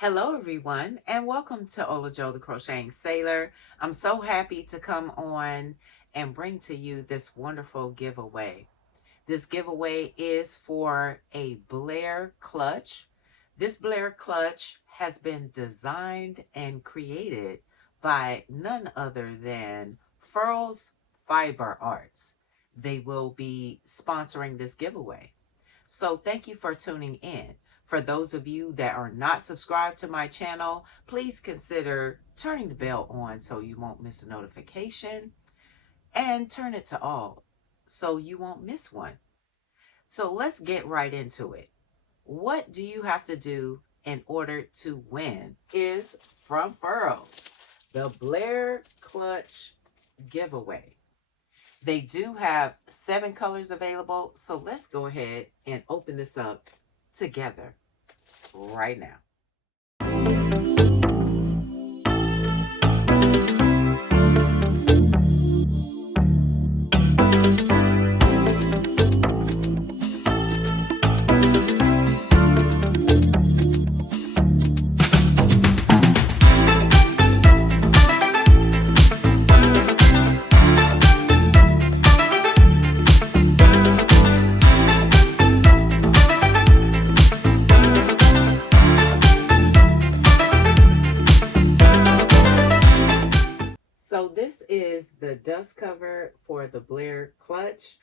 Hello everyone and welcome to Ola Joe the Crocheting Sailor. I'm so happy to come on and bring to you this wonderful giveaway. This giveaway is for a Blair Clutch. This Blair Clutch has been designed and created by none other than Furls Fiber Arts. They will be sponsoring this giveaway. So thank you for tuning in. For those of you that are not subscribed to my channel, please consider turning the bell on so you won't miss a notification, and turn it to all so you won't miss one. So let's get right into it. What do you have to do in order to win? Is from Furls, the Blair Clutch giveaway. They do have 7 colors available, so let's go ahead and open this up together right now. So this is the dust cover for the Blair Clutch.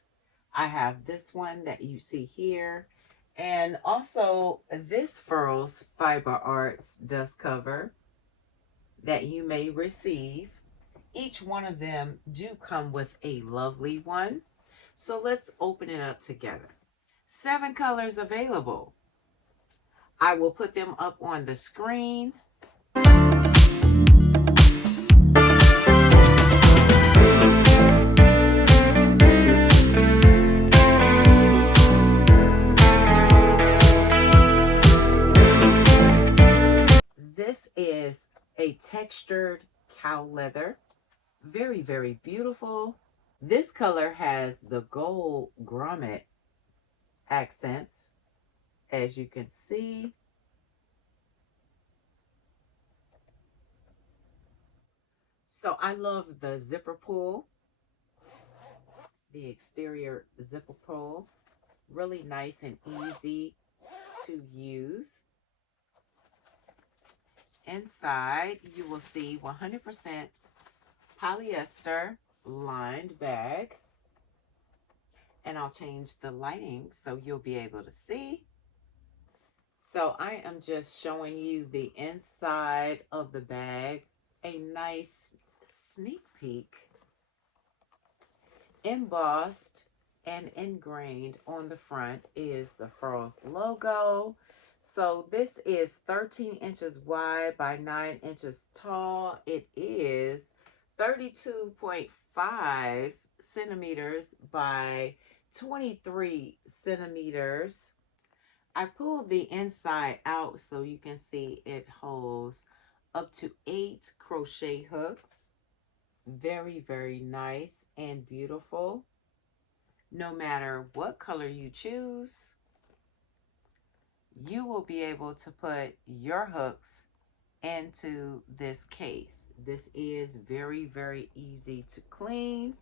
I have this one that you see here, and also this Furls Fiber Arts dust cover that you may receive. Each one of them do come with a lovely one. So let's open it up together. 7 colors available. I will put them up on the screen. This is a textured cow leather. Very, very beautiful. This color has the gold grommet accents, as you can see. So I love the zipper pull, the exterior zipper pull. Really nice and easy to use. Inside, you will see 100% polyester lined bag. And I'll change the lighting so you'll be able to see. So I am just showing you the inside of the bag. A nice sneak peek. Embossed and ingrained on the front is the Furls logo. So this is 13 inches wide by 9 inches tall. It is 32.5 centimeters by 23 centimeters. I pulled the inside out so you can see it holds up to 8 crochet hooks. Very, very nice and beautiful. No matter what color you choose, you will be able to put your hooks into this case. This is very, very easy to clean.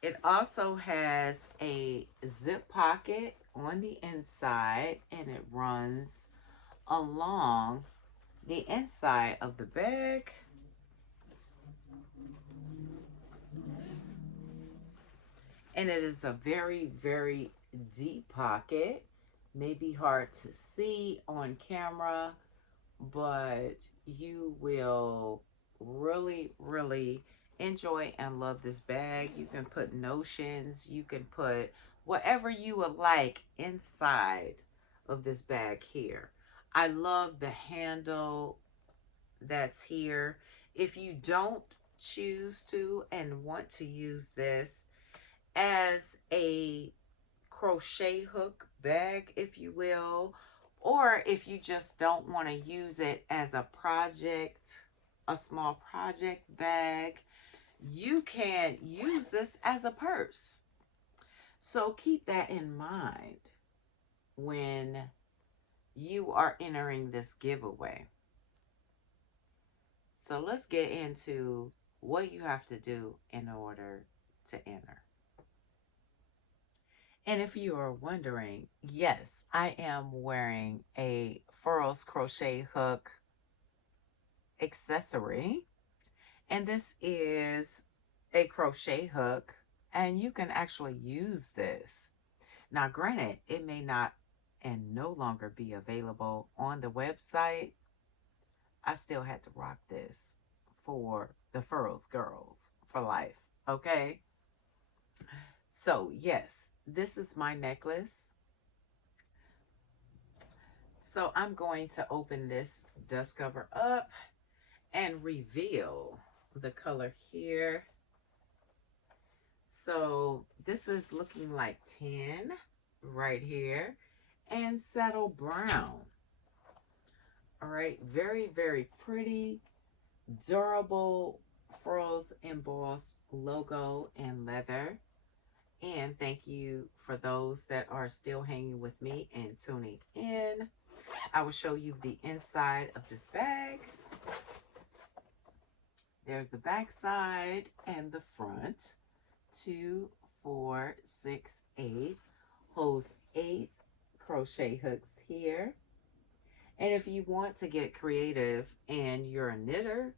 It also has a zip pocket on the inside, and it runs along the inside of the bag. And it is a very, very deep pocket. May be hard to see on camera, but you will really, really enjoy and love this bag. You can put notions, you can put whatever you would like inside of this bag here. I love the handle that's here. If you don't choose to and want to use this as a crochet hook bag, if you will, or if you just don't want to use it as a project, a small project bag, you can use this as a purse. So keep that in mind when you are entering this giveaway. So let's get into what you have to do in order to enter. And if you are wondering, yes, I am wearing a Furls crochet hook accessory. And this is a crochet hook, and you can actually use this. Now, granted, it may not and no longer be available on the website. I still had to rock this for the Furls girls for life, okay? So, yes, this is my necklace. So, I'm going to open this dust cover up and reveal the color here. So this is looking like tan right here, and saddle brown. All right, very, very pretty, durable Furls embossed logo and leather. And thank you for those that are still hanging with me and tuning in. I will show you the inside of this bag. There's the back side and the front. 2, 4, 6, 8 holds 8 crochet hooks here. And if you want to get creative and you're a knitter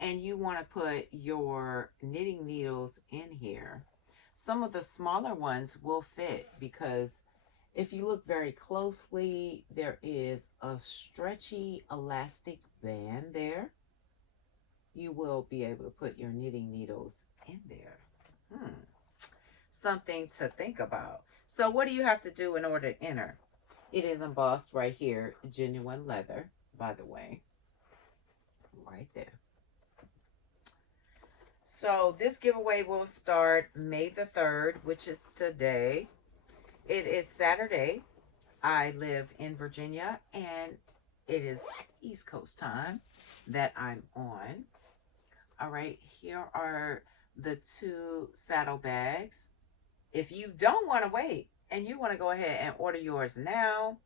and you want to put your knitting needles in here, some of the smaller ones will fit, because if you look very closely, there is a stretchy elastic band there. You will be able to put your knitting needles in there. Something to think about. So what do you have to do in order to enter? It is embossed right here, genuine leather, by the way, right there. So this giveaway will start May the 3rd, which is today. It is Saturday. I live in Virginia, and it is East Coast time that I'm on. All right, here are the 2 saddle bags. If you don't want to wait and you want to go ahead and order yours now,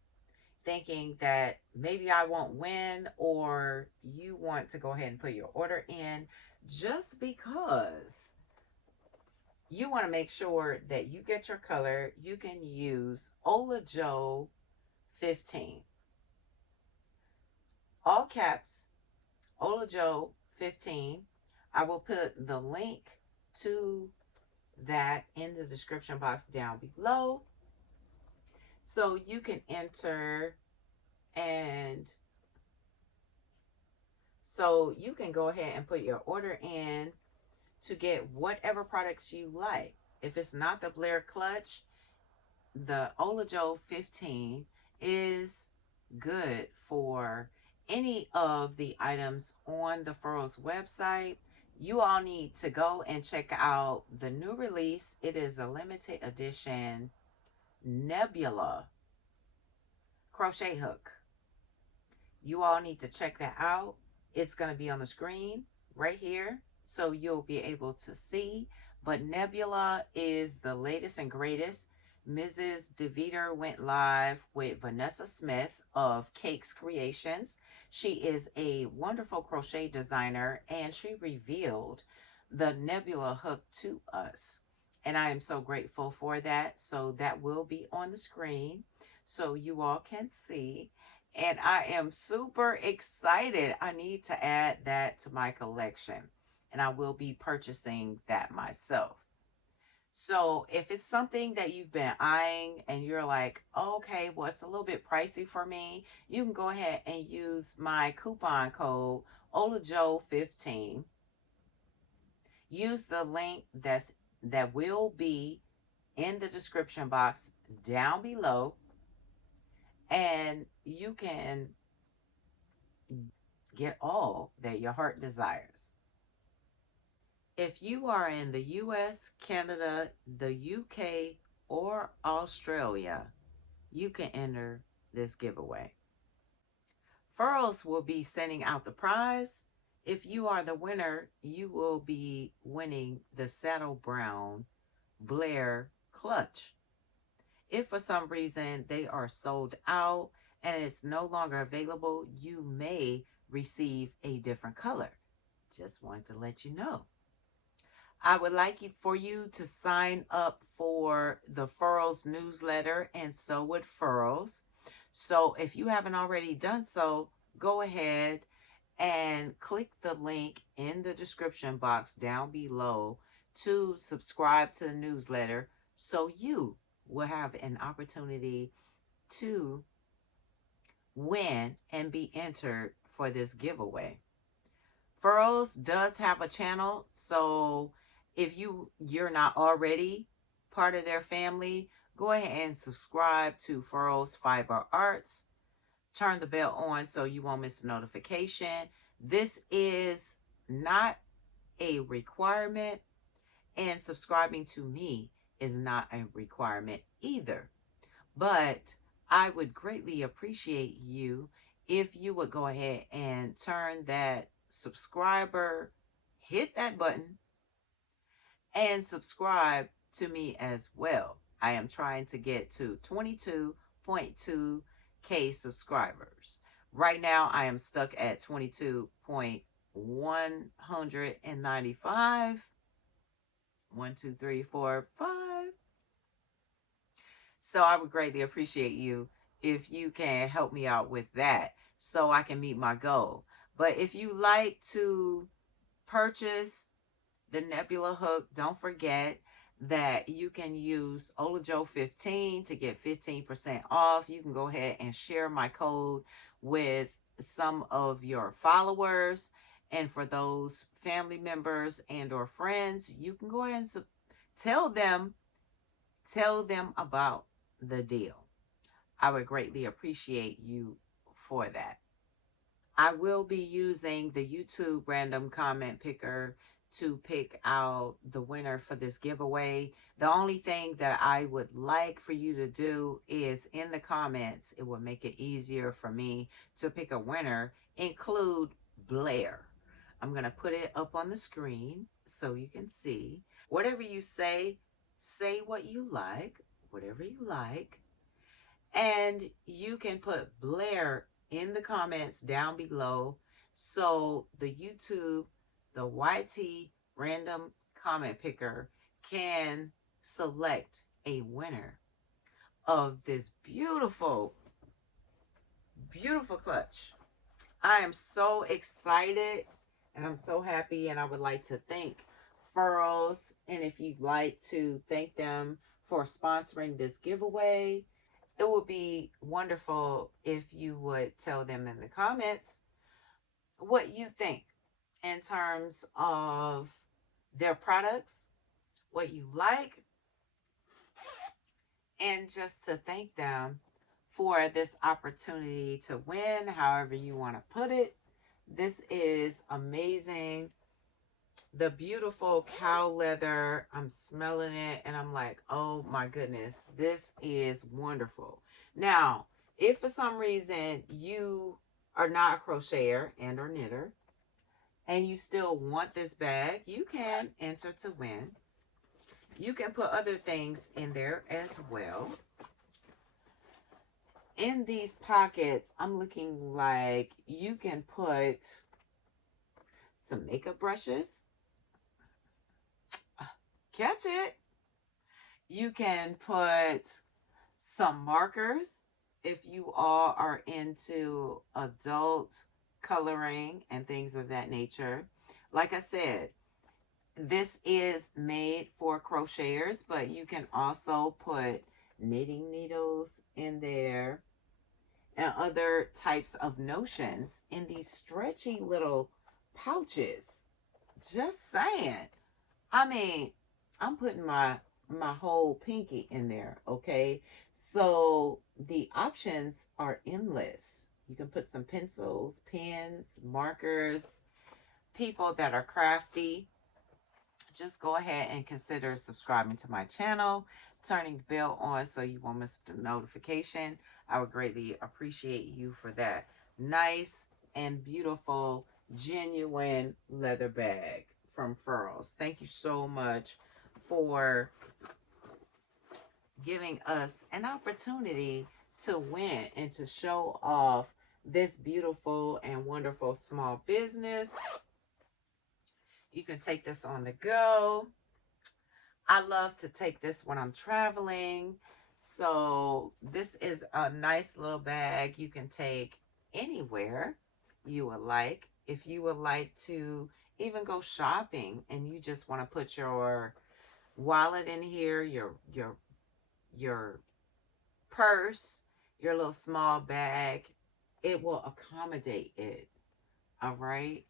thinking that maybe I won't win, or you want to go ahead and put your order in just because you want to make sure that you get your color, you can use Ola Joe 15. All caps, Ola Joe 15. I will put the link to that in the description box down below, so you can enter, and so you can go ahead and put your order in to get whatever products you like. If it's not the Blair Clutch, the Ola Joe 15 is good for any of the items on the Furls website. You all need to go and check out the new release. It is a limited edition Nebula crochet hook. You all need to check that out. It's going to be on the screen right here, so you'll be able to see. But Nebula is the latest and greatest. Mrs. DeVeter went live with Vanessa Smith of Cakes Creations. She is a wonderful crochet designer, and she revealed the Nebula hook to us. And I am so grateful for that. So that will be on the screen so you all can see. And I am super excited. I need to add that to my collection, and I will be purchasing that myself. So if it's something that you've been eyeing and you're like, okay, well, it's a little bit pricey for me, you can go ahead and use my coupon code OlaJoe15. Use the link that will be in the description box down below, and you can get all that your heart desires. If you are in the US, Canada, the UK, or Australia, you can enter this giveaway. Furls will be sending out the prize. If you are the winner, you will be winning the Saddle Brown Blair Clutch. If for some reason they are sold out and it's no longer available, you may receive a different color. Just wanted to let you know. I would like for you to sign up for the Furls newsletter, and so would Furls. So if you haven't already done so, go ahead and click the link in the description box down below to subscribe to the newsletter so you will have an opportunity to win and be entered for this giveaway. Furls does have a channel, so if you're not already part of their family, go ahead and subscribe to Furls Fiber Arts. Turn the bell on so you won't miss a notification. This is not a requirement, and subscribing to me is not a requirement either. But I would greatly appreciate you if you would go ahead and turn that subscriber, hit that button, and subscribe to me as well. I am trying to get to 22.2K subscribers. Right now, I am stuck at 22.195. 1, 2, 3, 4, 5. So I would greatly appreciate you if you can help me out with that so I can meet my goal. But if you like to purchase the Nebula hook, don't forget that you can use OlaJoe15 to get 15% off. You can go ahead and share my code with some of your followers. And for those family members and or friends, you can go ahead and tell them about the deal. I would greatly appreciate you for that. I will be using the YouTube random comment picker to pick out the winner for this giveaway. The only thing that I would like for you to do is in the comments, it will make it easier for me to pick a winner, include Blair. I'm going to put it up on the screen so you can see. Whatever you say what you like, whatever you like. And you can put Blair in the comments down below so the YouTube, the YT random comment picker can select a winner of this beautiful, beautiful clutch. I am so excited and I'm so happy, and I would like to thank Furls, and if you'd like to thank them for sponsoring this giveaway, it would be wonderful if you would tell them in the comments what you think in terms of their products, what you like, and just to thank them for this opportunity to win, however you want to put it. This is amazing. The beautiful cow leather, I'm smelling it and I'm like, oh my goodness, this is wonderful. Now, if for some reason you are not a crocheter and or knitter and you still want this bag, you can enter to win. You can put other things in there as well. In these pockets, I'm looking like you can put some makeup brushes. Catch it. You can put some markers if you all are into adult coloring and things of that nature. Like I said, this is made for crocheters, but you can also put knitting needles in there and other types of notions in these stretchy little pouches. Just saying. I mean, I'm putting my whole pinky in there, okay? So the options are endless. You can put some pencils, pens, markers. People that are crafty, just go ahead and consider subscribing to my channel, turning the bell on so you won't miss the notification. I would greatly appreciate you for that. Nice and beautiful, genuine leather bag from Furls. Thank you so much for giving us an opportunity to win and to show off this beautiful and wonderful small business. You can take this on the go. I love to take this when I'm traveling. So this is a nice little bag you can take anywhere you would like. If you would like to even go shopping and you just want to put your wallet in here, your purse, your little small bag, it will accommodate it. All right.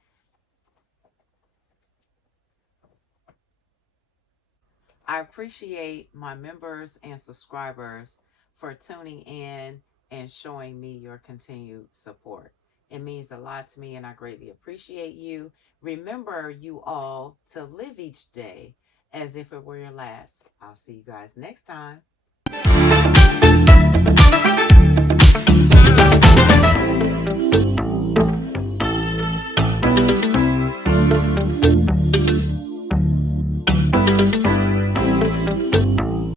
I appreciate my members and subscribers for tuning in and showing me your continued support. It means a lot to me and I greatly appreciate you. Remember, you all, to live each day as if it were your last. I'll see you guys next time.